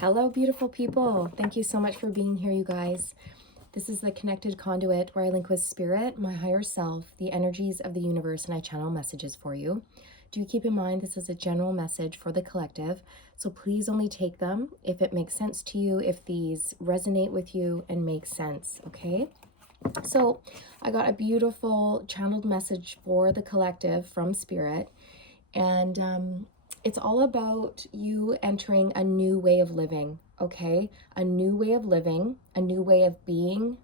Hello, beautiful people. Thank you so much for being here, you guys. This is the Connected Conduit where I link with spirit, my higher self, the energies of the universe, and I channel messages for you. Do keep in mind this is a general message for the collective, so please only take them if it makes sense to you, if these resonate with you and make sense, okay? So I got a beautiful channeled message for the collective from spirit, and it's all about you entering a new way of living, okay? A new way of living, a new way of being,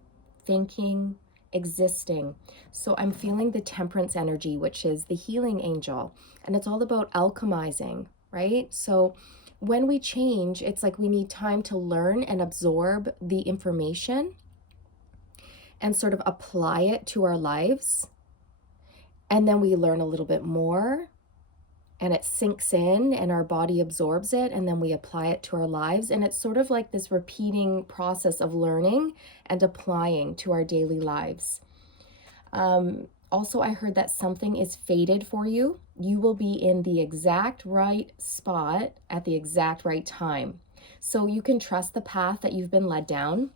thinking, existing. So I'm feeling the temperance energy, which is the healing angel, and it's all about alchemizing, right? So when we change, it's like we need time to learn and absorb the information and sort of apply it to our lives. And then we learn a little bit more and it sinks in and our body absorbs it, and then we apply it to our lives. And it's sort of like this repeating process of learning and applying to our daily lives. Also, I heard that something is fated for you. You will be in the exact right spot at the exact right time. So you can trust the path that you've been led down.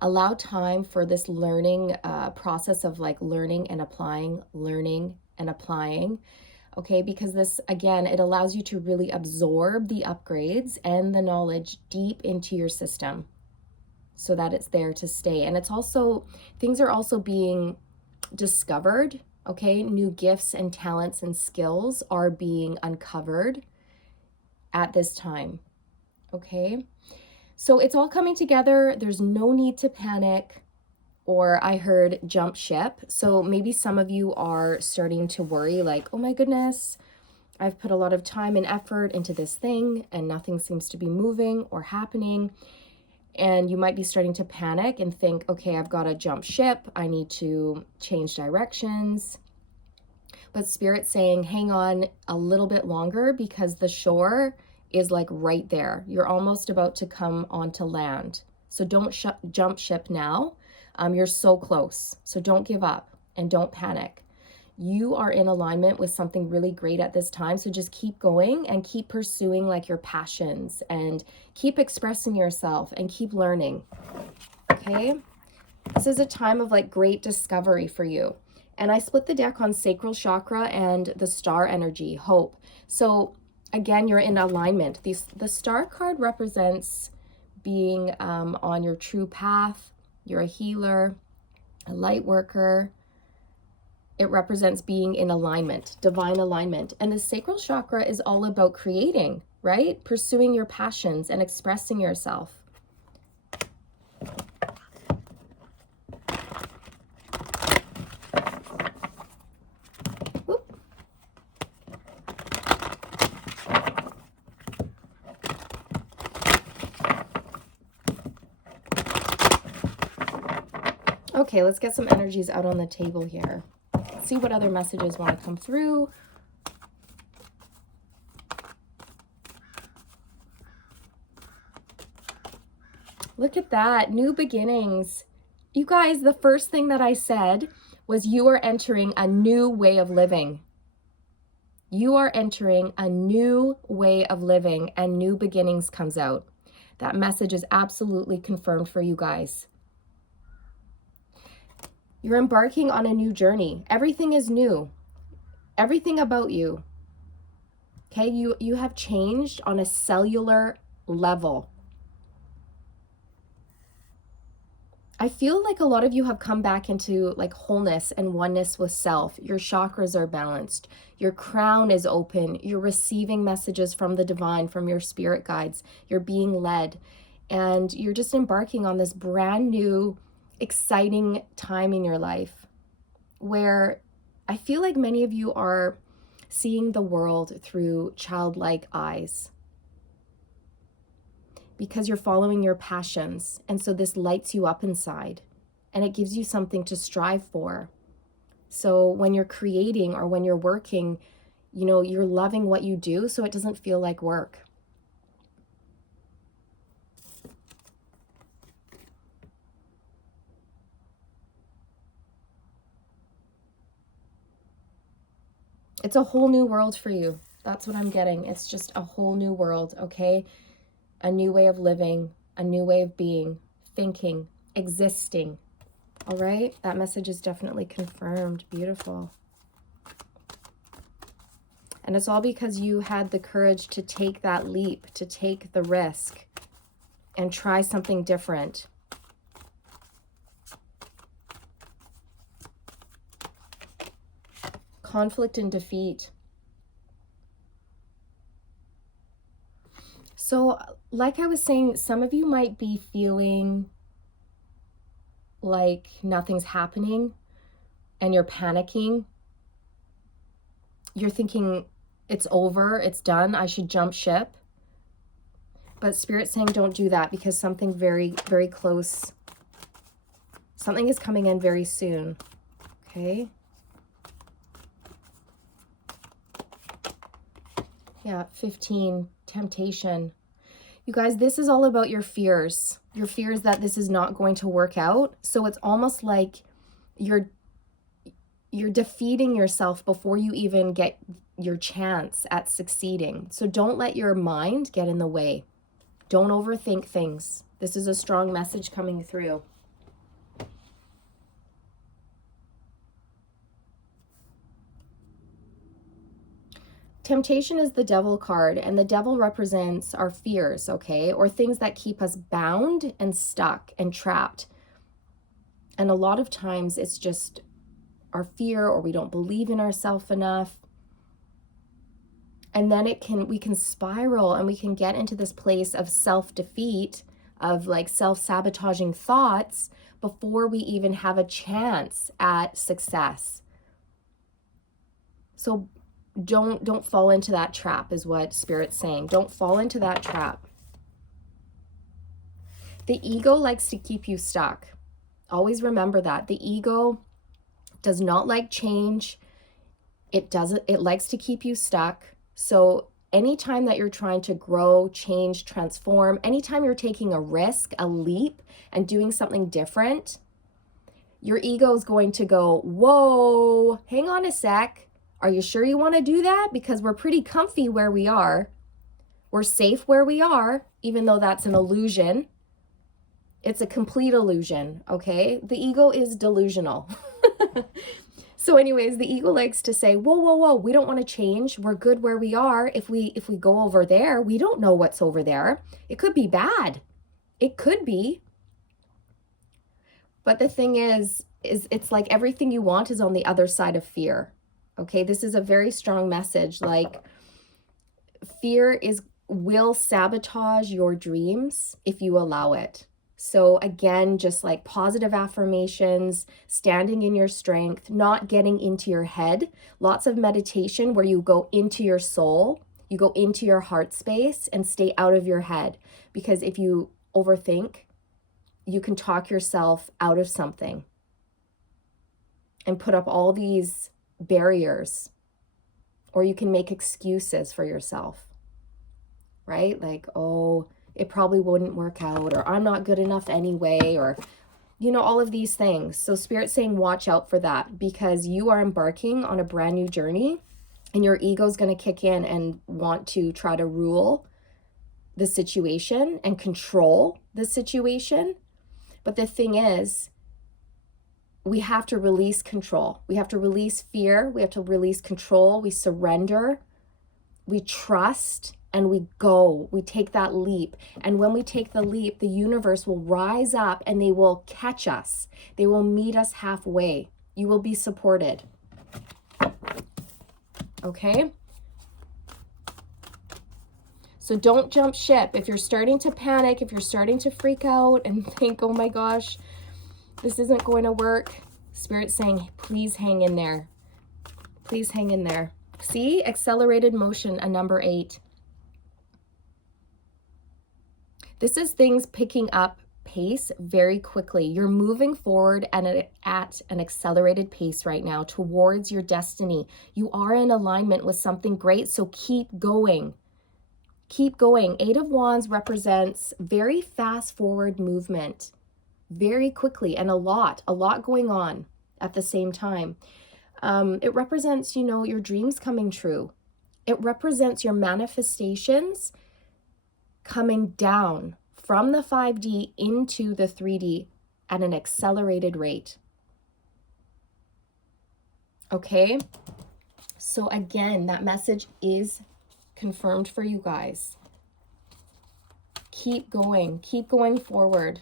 Allow time for this learning process of like learning and applying, okay? Because this, again, it allows you to really absorb the upgrades and the knowledge deep into your system so that it's there to stay. And it's also, things are also being discovered, okay? New gifts and talents and skills are being uncovered at this time, okay? So it's all coming together. There's no need to panic, or I heard jump ship. So maybe some of you are starting to worry like, oh my goodness, I've put a lot of time and effort into this thing and nothing seems to be moving or happening. And you might be starting to panic and think, okay, I've got to jump ship. I need to change directions. But Spirit's saying, hang on a little bit longer because the shore is like right there. You're almost about to come onto land. So don't jump ship now. You're so close. So don't give up and don't panic. You are in alignment with something really great at this time. So just keep going and keep pursuing like your passions and keep expressing yourself and keep learning. Okay? This is a time of like great discovery for you. And I split the deck on sacral chakra and the star energy, hope. So again, you're in alignment. The star card represents being on your true path. You're a healer, a light worker. It represents being in alignment, divine alignment. And the sacral chakra is all about creating, right? Pursuing your passions and expressing yourself. Okay, let's get some energies out on the table here. See what other messages want to come through. Look at that, new beginnings. You guys, the first thing that I said was you are entering a new way of living. You are entering a new way of living and new beginnings comes out. That message is absolutely confirmed for you guys. You're embarking on a new journey. Everything is new. Everything about you. Okay, you have changed on a cellular level. I feel like a lot of you have come back into like wholeness and oneness with self. Your chakras are balanced. Your crown is open. You're receiving messages from the divine, from your spirit guides. You're being led. And you're just embarking on this brand new, exciting time in your life where I feel like many of you are seeing the world through childlike eyes because you're following your passions. And so this lights you up inside and it gives you something to strive for. So when you're creating or when you're working, you know, you're loving what you do so it doesn't feel like work. It's a whole new world for you. That's what I'm getting. It's just a whole new world, okay? a new way of living, a new way of being, thinking, existing. All right, that message is definitely confirmed. Beautiful. And it's all because you had the courage to take that leap, to take the risk and try something different. Conflict and defeat. So, like I was saying, some of you might be feeling like nothing's happening and you're panicking. You're thinking it's over, it's done, I should jump ship. But Spirit's saying don't do that, because something very, very close, something is coming in very soon. Okay. Yeah, 15, temptation. You guys, this is all about your fears that this is not going to work out. So it's almost like you're defeating yourself before you even get your chance at succeeding. So don't let your mind get in the way. Don't overthink things. This is a strong message coming through. Temptation is the devil card, and the devil represents our fears, okay? Or things that keep us bound and stuck and trapped. And a lot of times it's just our fear, or we don't believe in ourselves enough. And then we can spiral, and we can get into this place of self-defeat, of like self-sabotaging thoughts before we even have a chance at success. So don't fall into that trap, is what Spirit's saying. Don't fall into that trap. The ego likes to keep you stuck. Always remember that. The ego does not like change. It likes to keep you stuck. So anytime that you're trying to grow, change, transform, anytime you're taking a risk, a leap, and doing something different, your ego is going to go, whoa, hang on a sec. Are you sure you want to do that? Because we're pretty comfy where we are. We're safe where we are, even though that's an illusion. It's a complete illusion, okay? The ego is delusional. So anyways, the ego likes to say, whoa, whoa, whoa, we don't want to change. We're good where we are. If we go over there, we don't know what's over there. It could be bad. It could be. But the thing is it's like everything you want is on the other side of fear. Okay, this is a very strong message. Like, fear will sabotage your dreams if you allow it. So again, just like positive affirmations, standing in your strength, not getting into your head, lots of meditation where you go into your soul, you go into your heart space and stay out of your head. Because if you overthink, you can talk yourself out of something and put up all these barriers, or you can make excuses for yourself, right? Like, oh, it probably wouldn't work out, or I'm not good enough anyway, or, all of these things. So Spirit's saying watch out for that, because you are embarking on a brand new journey, and your ego is going to kick in and want to try to rule the situation and control the situation. But the thing is, we have to release control. We have to release fear. We have to release control. We surrender. We trust. And we go, we take that leap. And when we take the leap, the universe will rise up and they will catch us. They will meet us halfway. You will be supported. Okay? So don't jump ship. If you're starting to panic, if you're starting to freak out and think, oh my gosh, this isn't going to work, Spirit's saying, please hang in there. Please hang in there. See? Accelerated motion, a number 8. This is things picking up pace very quickly. You're moving forward and at an accelerated pace right now towards your destiny. You are in alignment with something great, so keep going. Keep going. 8 of Wands represents very fast forward movement, very quickly, and a lot going on at the same time. It represents, your dreams coming true. It represents your manifestations coming down from the 5D into the 3D at an accelerated rate. Okay? So again, that message is confirmed for you guys. Keep going forward.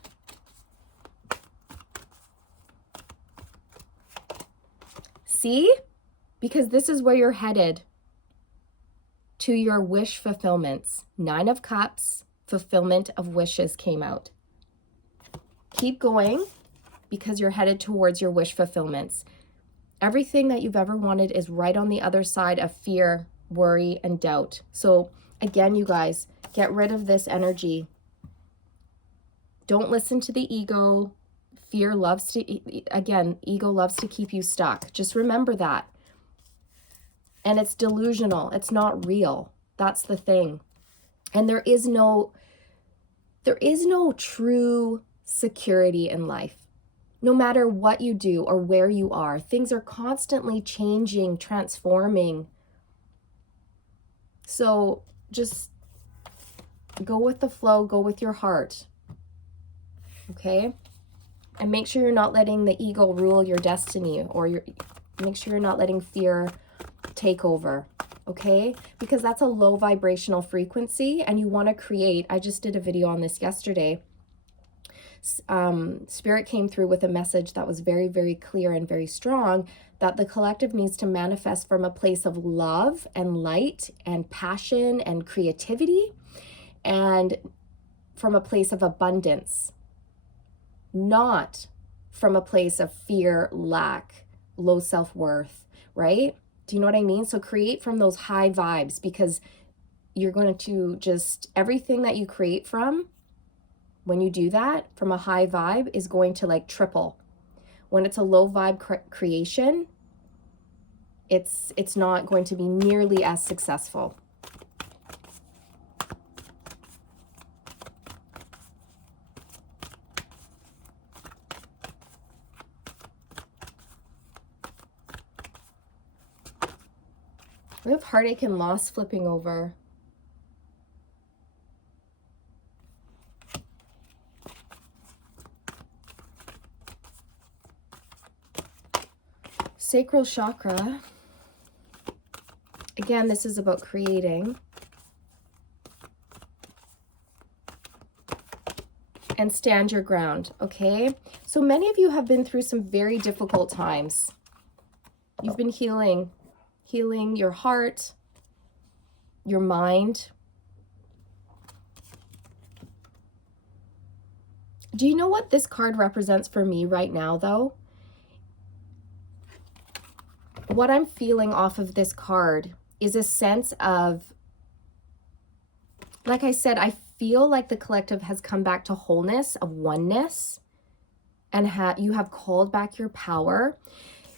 See? Because this is where you're headed, to your wish fulfillments. 9 of Cups, fulfillment of wishes came out. Keep going because you're headed towards your wish fulfillments. Everything that you've ever wanted is right on the other side of fear, worry, and doubt. So again, you guys, get rid of this energy. Don't listen to the ego. Fear loves to, again, ego loves to keep you stuck. Just remember that. And it's delusional. It's not real. That's the thing. And there is no true security in life. No matter what you do or where you are, things are constantly changing, transforming. So just go with the flow, go with your heart. Okay? And make sure you're not letting the ego rule your destiny, or make sure you're not letting fear take over. Okay? Because that's a low vibrational frequency, and you want to create, I just did a video on this yesterday. Spirit came through with a message that was very, very clear and very strong, that the collective needs to manifest from a place of love and light and passion and creativity, and from a place of abundance, not from a place of fear, lack, low self-worth, right? Do you know what I mean? So create from those high vibes, because you're going to just, everything that you create from, when you do that from a high vibe, is going to like triple. When it's a low vibe creation, it's not going to be nearly as successful. We have heartache and loss flipping over. Sacral chakra. Again, this is about creating. And stand your ground, okay? So many of you have been through some very difficult times. You've been healing your heart, your mind. Do you know what this card represents for me right now, though? What I'm feeling off of this card is a sense of, like I said, I feel like the collective has come back to wholeness, of oneness, and you have called back your power.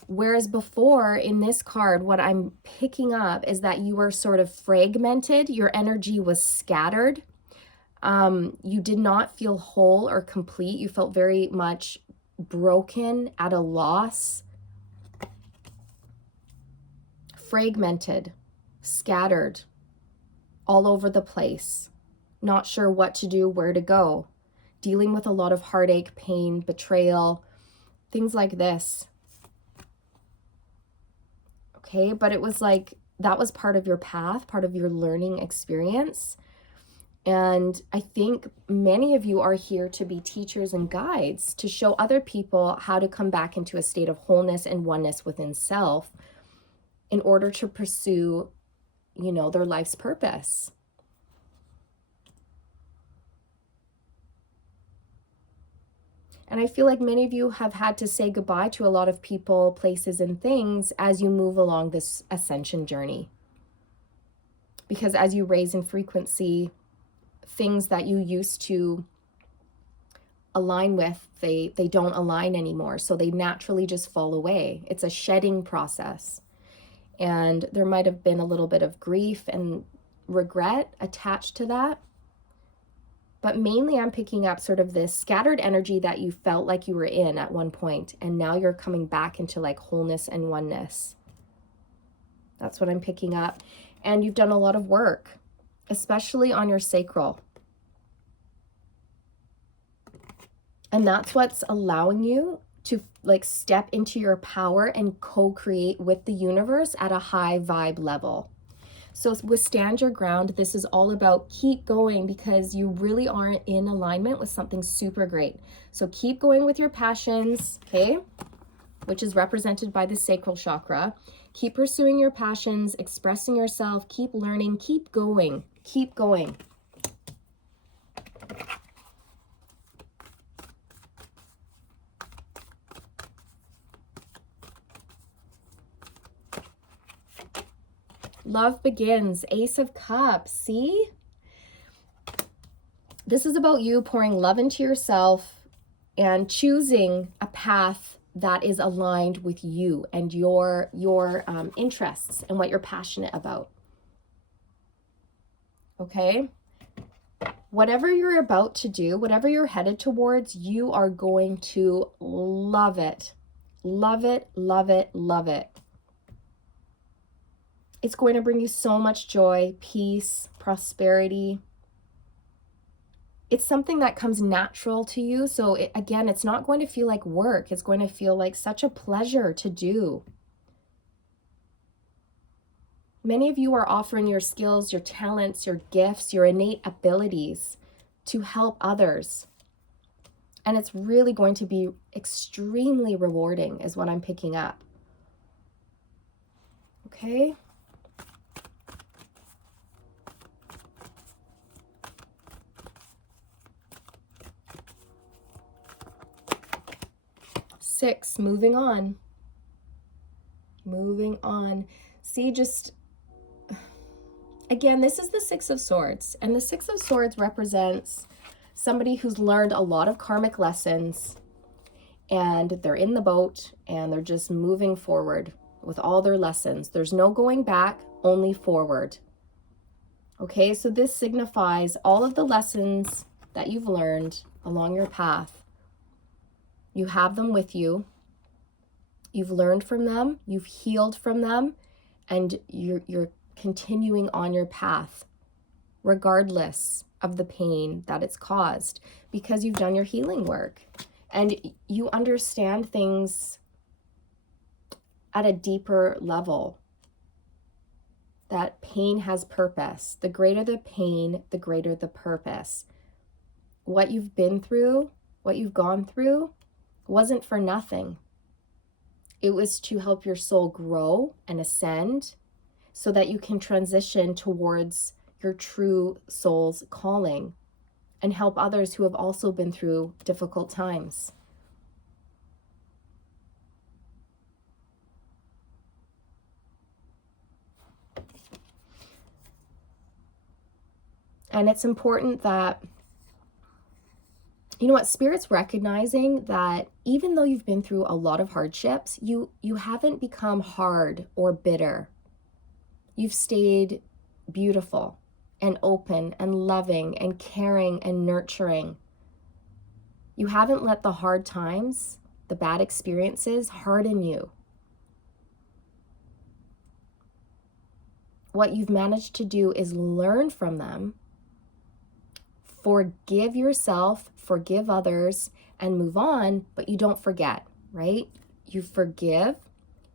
Whereas before, in this card, what I'm picking up is that you were sort of fragmented. Your energy was scattered. You did not feel whole or complete. You felt very much broken, at a loss, fragmented, scattered, all over the place, not sure what to do, where to go, dealing with a lot of heartache, pain, betrayal, things like this. Okay, but it was like, that was part of your path, part of your learning experience. And I think many of you are here to be teachers and guides, to show other people how to come back into a state of wholeness and oneness within self in order to pursue, you know, their life's purpose. And I feel like many of you have had to say goodbye to a lot of people, places, and things as you move along this ascension journey. Because as you raise in frequency, things that you used to align with, they don't align anymore. So they naturally just fall away. It's a shedding process. And there might have been a little bit of grief and regret attached to that. But mainly I'm picking up sort of this scattered energy that you felt like you were in at one point, and now you're coming back into like wholeness and oneness. That's what I'm picking up. And you've done a lot of work, especially on your sacral. And that's what's allowing you to like step into your power and co-create with the universe at a high vibe level. So withstand your ground. This is all about keep going, because you really are in alignment with something super great. So keep going with your passions, okay? Which is represented by the sacral chakra. Keep pursuing your passions, expressing yourself, keep learning, keep going, keep going. Love begins, Ace of Cups, see? This is about you pouring love into yourself and choosing a path that is aligned with you and your interests and what you're passionate about. Okay? Whatever you're about to do, whatever you're headed towards, you are going to love it. Love it, love it, love it. It's going to bring you so much joy, peace, prosperity. It's something that comes natural to you. So again, it's not going to feel like work. It's going to feel like such a pleasure to do. Many of you are offering your skills, your talents, your gifts, your innate abilities to help others. And it's really going to be extremely rewarding is what I'm picking up. Okay? Six, moving on. Moving on. See, just, again, this is the Six of Swords. And the Six of Swords represents somebody who's learned a lot of karmic lessons, and they're in the boat and they're just moving forward with all their lessons. There's no going back, only forward. Okay, so this signifies all of the lessons that you've learned along your path. You have them with you. You've learned from them, you've healed from them, and you're continuing on your path regardless of the pain that it's caused, because you've done your healing work and you understand things at a deeper level. That pain has purpose. The greater the pain, the greater the purpose. What you've been through, what you've gone through, wasn't for nothing. It was to help your soul grow and ascend so that you can transition towards your true soul's calling and help others who have also been through difficult times. And it's important that, you know what, Spirit's recognizing that even though you've been through a lot of hardships, you haven't become hard or bitter. You've stayed beautiful and open and loving and caring and nurturing. You haven't let the hard times, the bad experiences, harden you. What you've managed to do is learn from them, forgive yourself, forgive others, and move on, but you don't forget, right? You forgive,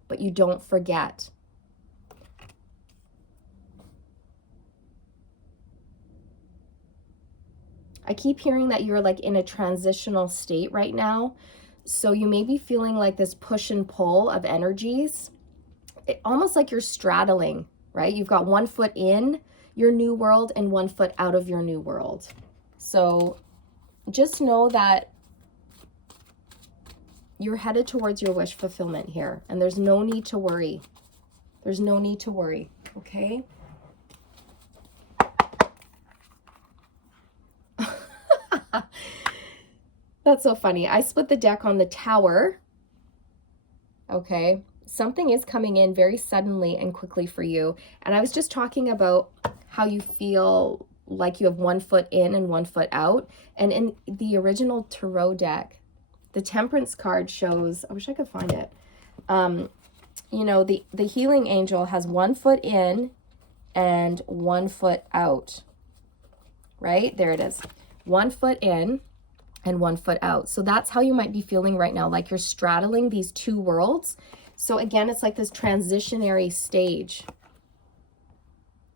but you don't forget. I keep hearing that you're like in a transitional state right now. So you may be feeling like this push and pull of energies, almost like you're straddling, right? You've got 1 foot in your new world and 1 foot out of your new world. So just know that you're headed towards your wish fulfillment here, and there's no need to worry. There's no need to worry, okay? That's so funny. I split the deck on the Tower. Okay, something is coming in very suddenly and quickly for you. And I was just talking about how you feel like you have 1 foot in and 1 foot out. And in the original Tarot deck, the Temperance card shows, I wish I could find it. You know, the healing angel has 1 foot in and 1 foot out, right? There it is. 1 foot in and 1 foot out. So that's how you might be feeling right now, like you're straddling these 2 worlds. So again, it's like this transitionary stage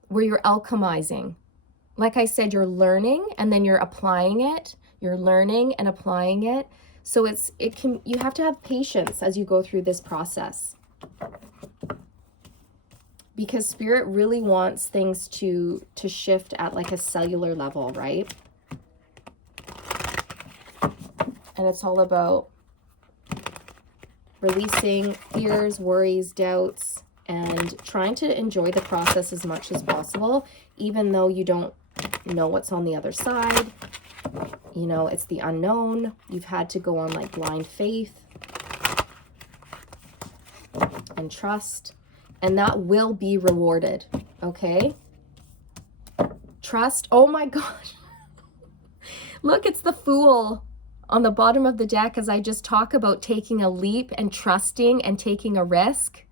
where you're alchemizing. Like I said, you're learning and then you're applying it. You're learning and applying it. So you have to have patience as you go through this process. Because Spirit really wants things to shift at like a cellular level, right? And it's all about releasing fears, worries, doubts, and trying to enjoy the process as much as possible, even though you don't know what's on the other side. You know, it's the unknown. You've had to go on like blind faith and trust, and that will be rewarded, okay? Trust. Oh my gosh. Look, it's the Fool on the bottom of the deck as I just talk about taking a leap and trusting and taking a risk.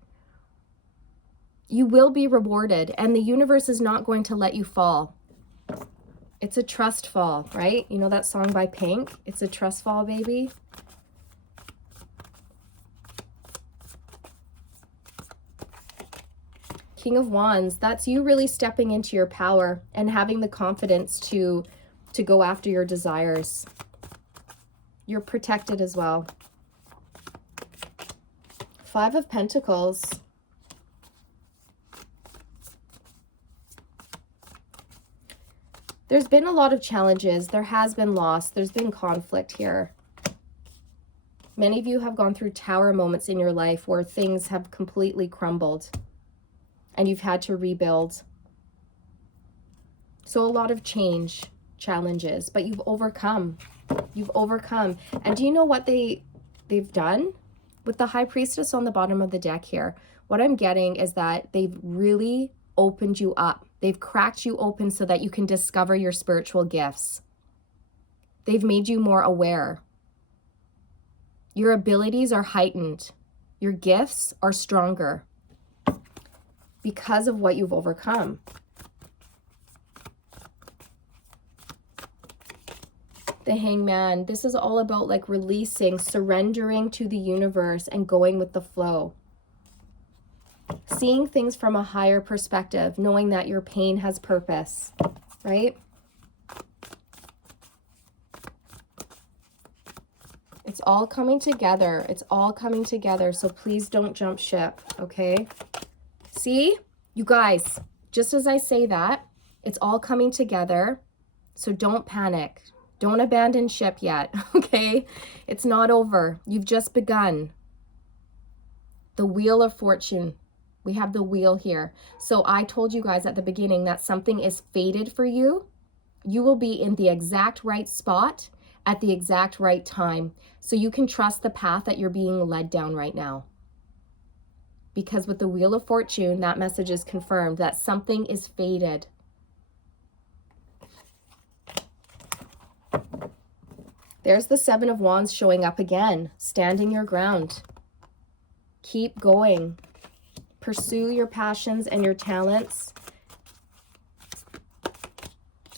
You will be rewarded, and the universe is not going to let you fall. It's a trust fall, right? You know that song by Pink? It's a trust fall, baby. King of Wands, that's you really stepping into your power and having the confidence to go after your desires. You're protected as well. 5 of Pentacles. There's been a lot of challenges. There has been loss. There's been conflict here. Many of you have gone through tower moments in your life where things have completely crumbled and you've had to rebuild. So a lot of change, challenges, but you've overcome. You've overcome. And do you know what they've done? With the High Priestess on the bottom of the deck here, what I'm getting is that they've really opened you up. They've cracked you open so that you can discover your spiritual gifts. They've made you more aware. Your abilities are heightened. Your gifts are stronger because of what you've overcome. The Hangman, this is all about like releasing, surrendering to the universe and going with the flow. Seeing things from a higher perspective, knowing that your pain has purpose, right? It's all coming together. It's all coming together. So please don't jump ship, okay? See, you guys, just as I say that, it's all coming together. So don't panic. Don't abandon ship yet, okay? It's not over. You've just begun. The Wheel of Fortune. We have the wheel here. So I told you guys at the beginning that something is fated for you. You will be in the exact right spot at the exact right time. So you can trust the path that you're being led down right now. Because with the Wheel of Fortune, that message is confirmed that something is fated. There's the 7 of Wands showing up again, standing your ground. Keep going. Pursue your passions and your talents.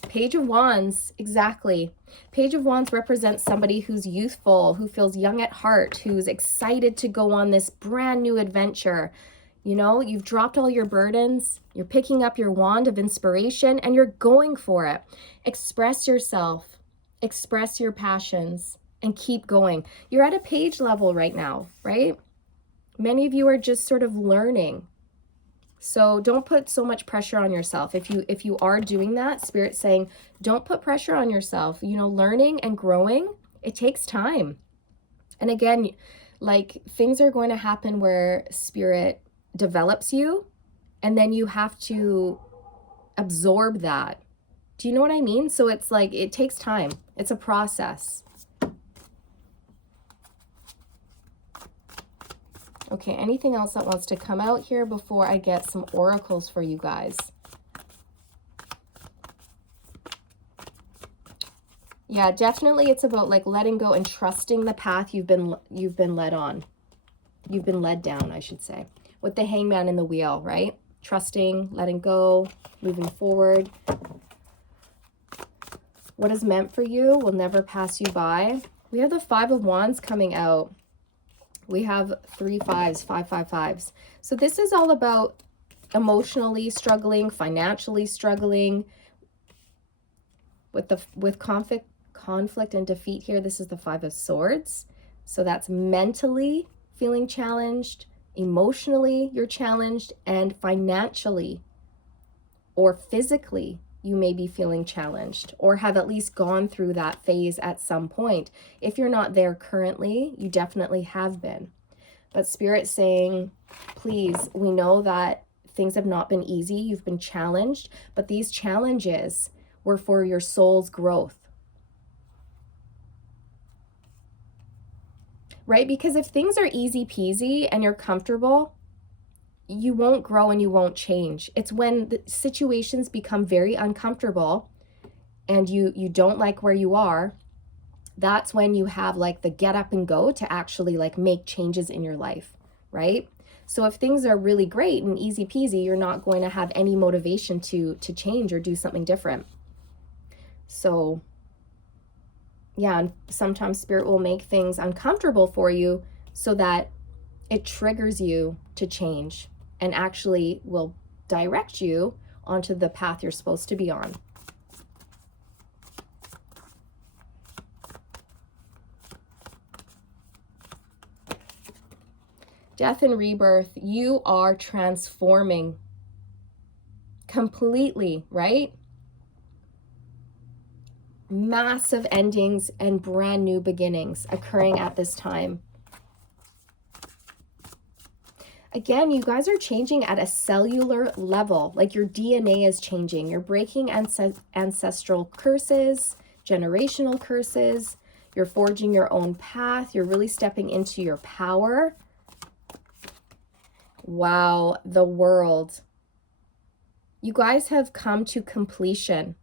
Page of Wands, exactly. Page of Wands represents somebody who's youthful, who feels young at heart, who's excited to go on this brand new adventure. You know, you've dropped all your burdens, you're picking up your wand of inspiration, and you're going for it. Express yourself, express your passions, and keep going. You're at a page level right now, right? Many of you are just sort of learning. So don't put so much pressure on yourself. If you are doing that, Spirit's saying, don't put pressure on yourself. You know, learning and growing, it takes time. And again, like things are going to happen where Spirit develops you and then you have to absorb that. Do you know what I mean? So it's like, it takes time. It's a process. Okay, anything else that wants to come out here before I get some oracles for you guys? Yeah, definitely it's about like letting go and trusting the path you've been led on. You've been led down, I should say. With the Hangman in the wheel, right? Trusting, letting go, moving forward. What is meant for you will never pass you by. We have the Five of Wands coming out. We have 3 5s, 5 5 5s. So this is all about emotionally struggling, financially struggling. With conflict and defeat here, this is the 5 of Swords. So that's mentally feeling challenged, emotionally you're challenged, and financially or physically you may be feeling challenged or have at least gone through that phase at some point. If you're not there currently, you definitely have been. But Spirit's saying, please, we know that things have not been easy. You've been challenged, but these challenges were for your soul's growth. Right? Because if things are easy peasy and you're comfortable, you won't grow and you won't change. It's when the situations become very uncomfortable and you don't like where you are, that's when you have like the get up and go to actually like make changes in your life, right? So if things are really great and easy peasy, you're not going to have any motivation to change or do something different. So yeah, and sometimes Spirit will make things uncomfortable for you so that it triggers you to change and actually will direct you onto the path you're supposed to be on. Death and rebirth, you are transforming completely, right? Massive endings and brand new beginnings occurring at this time. Again, you guys are changing at a cellular level, like your DNA is changing. You're breaking ancestral curses, generational curses. You're forging your own path. You're really stepping into your power. Wow, the World. You guys have come to completion.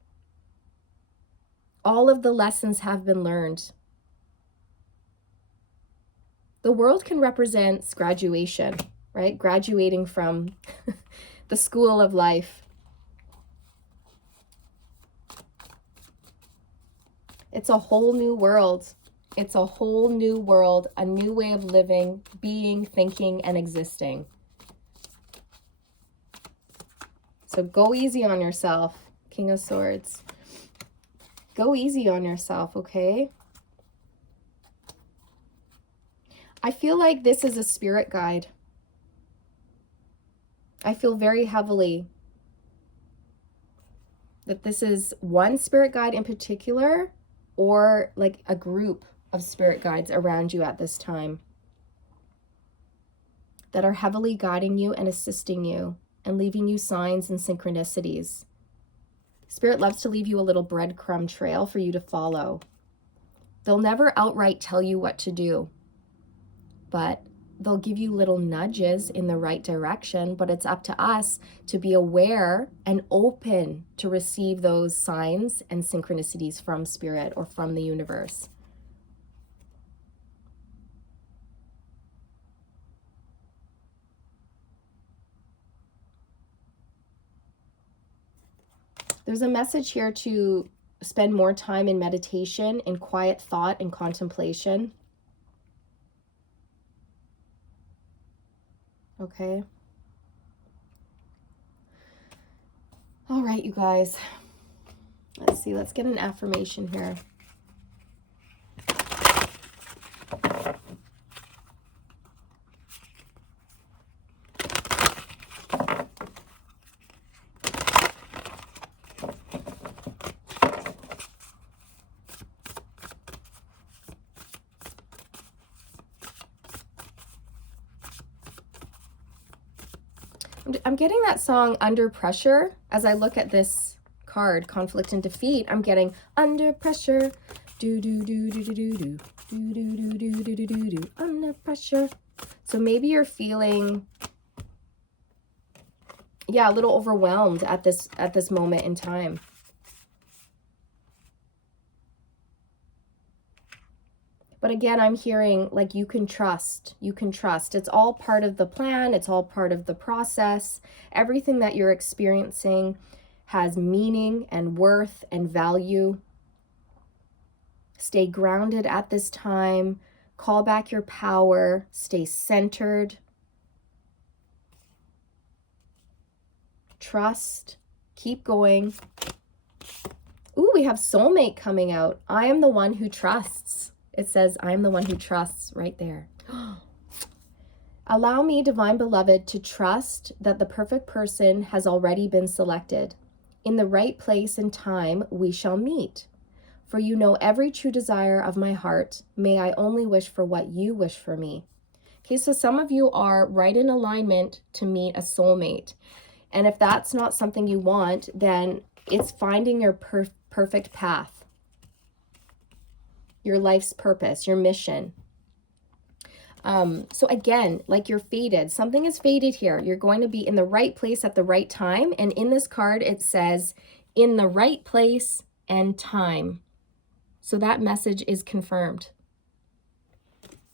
All of the lessons have been learned. The World can represent graduation, right? Graduating from the school of life. It's a whole new world. It's a whole new world, a new way of living, being, thinking, and existing. So go easy on yourself, King of Swords. Go easy on yourself, okay? I feel like this is a spirit guide. I feel very heavily that this is one spirit guide in particular or like a group of spirit guides around you at this time that are heavily guiding you and assisting you and leaving you signs and synchronicities. Spirit loves to leave you a little breadcrumb trail for you to follow. They'll never outright tell you what to do, but they'll give you little nudges in the right direction, but it's up to us to be aware and open to receive those signs and synchronicities from Spirit or from the universe. There's a message here to spend more time in meditation, in quiet thought and contemplation. Okay. All right, you guys. Let's see. Let's get an affirmation here. I'm getting that song Under Pressure as I look at this card, Conflict and Defeat. I'm getting under pressure, do do do do do do do do do do do do do do under pressure. So maybe you're feeling, yeah, a little overwhelmed at this moment in time. But again, I'm hearing like you can trust. It's all part of the plan. It's all part of the process. Everything that you're experiencing has meaning and worth and value. Stay grounded at this time. Call back your power. Stay centered. Trust. Keep going. Ooh, we have soulmate coming out. I am the one who trusts. It says, I am the one who trusts right there. Allow me, divine beloved, to trust that the perfect person has already been selected. In the right place and time, we shall meet. For you know every true desire of my heart. May I only wish for what you wish for me. Okay, so some of you are right in alignment to meet a soulmate. And if that's not something you want, then it's finding your perfect path, your life's purpose, your mission. So again, like you're fated, something is fated here. You're going to be in the right place at the right time. And in this card, it says in the right place and time. So that message is confirmed.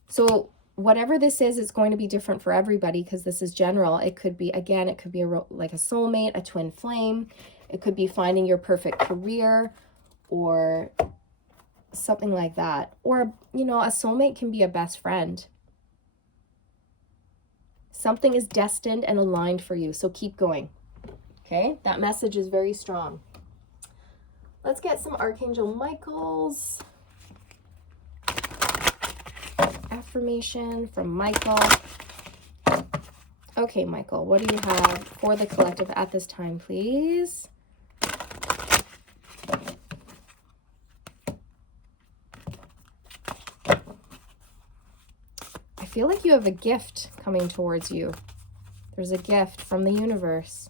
So whatever this is, it's going to be different for everybody because this is general. It could be, again, it could be like a soulmate, a twin flame. It could be finding your perfect career or something like that. Or, you know, a soulmate can be a best friend. Something is destined and aligned for you. So keep going. Okay, that message is very strong. Let's get some Archangel Michael's affirmation from Michael. Okay, Michael, what do you have for the collective at this time, please? I feel like you have a gift coming towards you. There's a gift from the universe.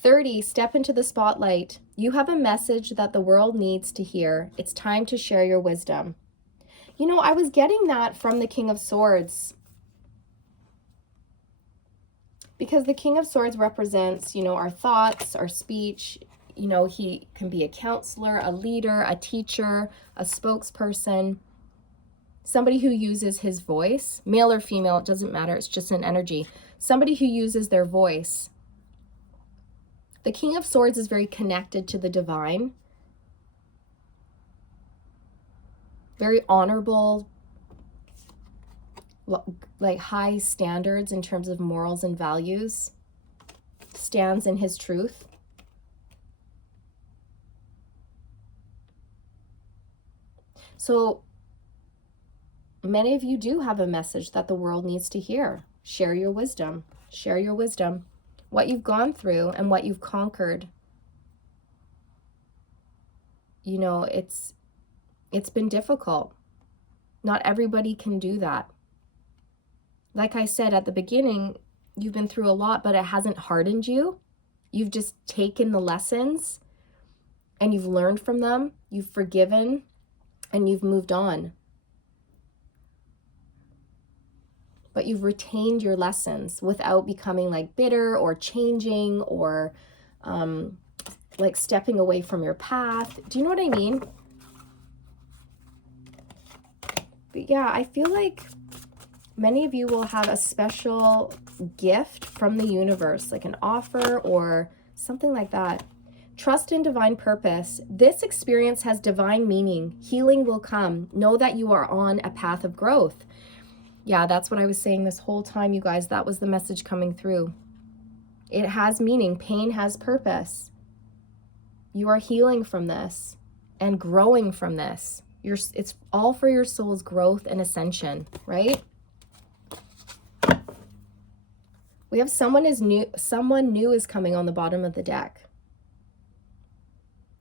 30, step into the spotlight. You have a message that the world needs to hear. It's time to share your wisdom. You know, I was getting that from the King of Swords. Because the King of Swords represents, you know, our thoughts, our speech. You know, he can be a counselor, a leader, a teacher, a spokesperson. Somebody who uses his voice, male or female, it doesn't matter. It's just an energy. Somebody who uses their voice. The King of Swords is very connected to the divine. Very honorable, like high standards in terms of morals and values. Stands in his truth. So many of you do have a message that the world needs to hear. Share your wisdom. Share your wisdom. What you've gone through and what you've conquered. You know, it's been difficult. Not everybody can do that. Like I said at the beginning, you've been through a lot, but it hasn't hardened you. You've just taken the lessons and you've learned from them. You've forgiven and you've moved on. But you've retained your lessons without becoming like bitter or changing or like stepping away from your path. Do you know what I mean? But yeah, I feel like many of you will have a special gift from the universe, like an offer or something like that. Trust in divine purpose. This experience has divine meaning. Healing will come. Know that you are on a path of growth. Yeah, that's what I was saying this whole time, you guys. That was the message coming through. It has meaning. Pain has purpose. You are healing from this and growing from this. It's all for your soul's growth and ascension, right? We have someone new is coming on the bottom of the deck.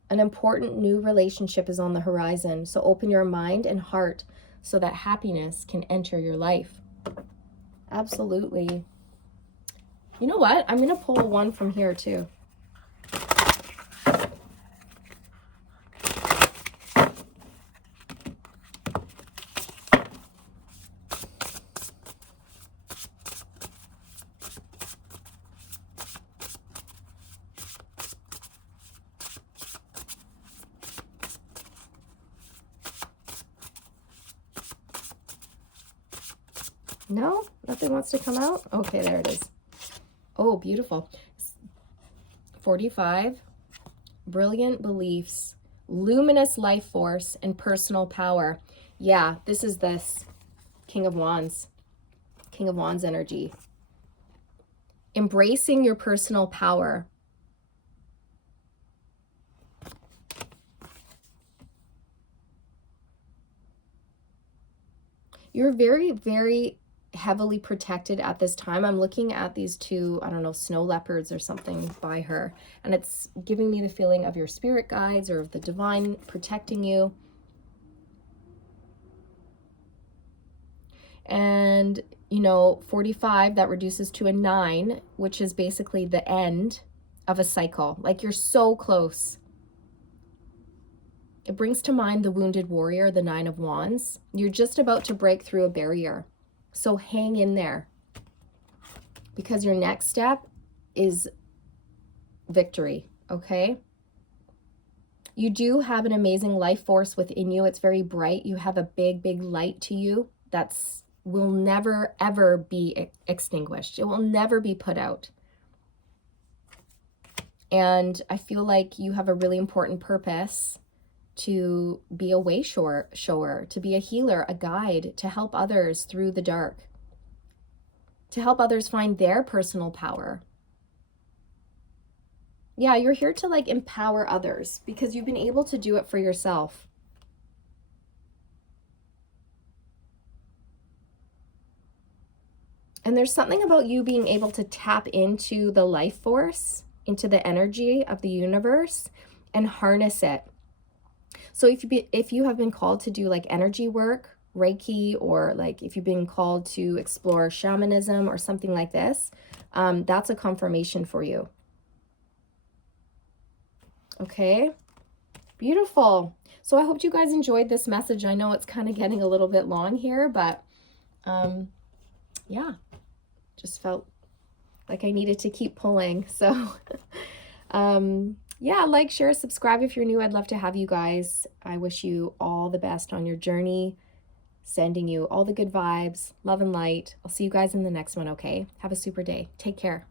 An important new relationship is on the horizon. So open your mind and heart so that happiness can enter your life. Absolutely. You know what? I'm going to pull one from here too. No? Nothing wants to come out? Okay, there it is. Oh, beautiful. 45, brilliant beliefs, luminous life force, and personal power. Yeah, this is this King of Wands energy. Embracing your personal power. You're very, very heavily protected at this time. I'm looking at these two, I don't know, snow leopards or something by her, and it's giving me the feeling of your spirit guides or of the divine protecting you. And, you know, 45, that reduces to a 9, which is basically the end of a cycle. Like, you're so close. It brings to mind the wounded warrior, the 9 of Wands. You're just about to break through a barrier. So hang in there, because your next step is victory, okay? You do have an amazing life force within you. It's very bright. You have a big, big light to you that's will never, ever be extinguished. It will never be put out. And I feel like you have a really important purpose to be a way shower, to be a healer, a guide, to help others through the dark, to help others find their personal power. Yeah, you're here to like empower others because you've been able to do it for yourself. And there's something about you being able to tap into the life force, into the energy of the universe, and harness it. So if you have been called to do like energy work, Reiki, or like if you've been called to explore shamanism or something like this, that's a confirmation for you. Okay, beautiful. So I hope you guys enjoyed this message. I know it's kind of getting a little bit long here, but yeah, just felt like I needed to keep pulling. So yeah, like, share, subscribe if you're new. I'd love to have you guys. I wish you all the best on your journey. Sending you all the good vibes, love and light. I'll see you guys in the next one, okay? Have a super day. Take care.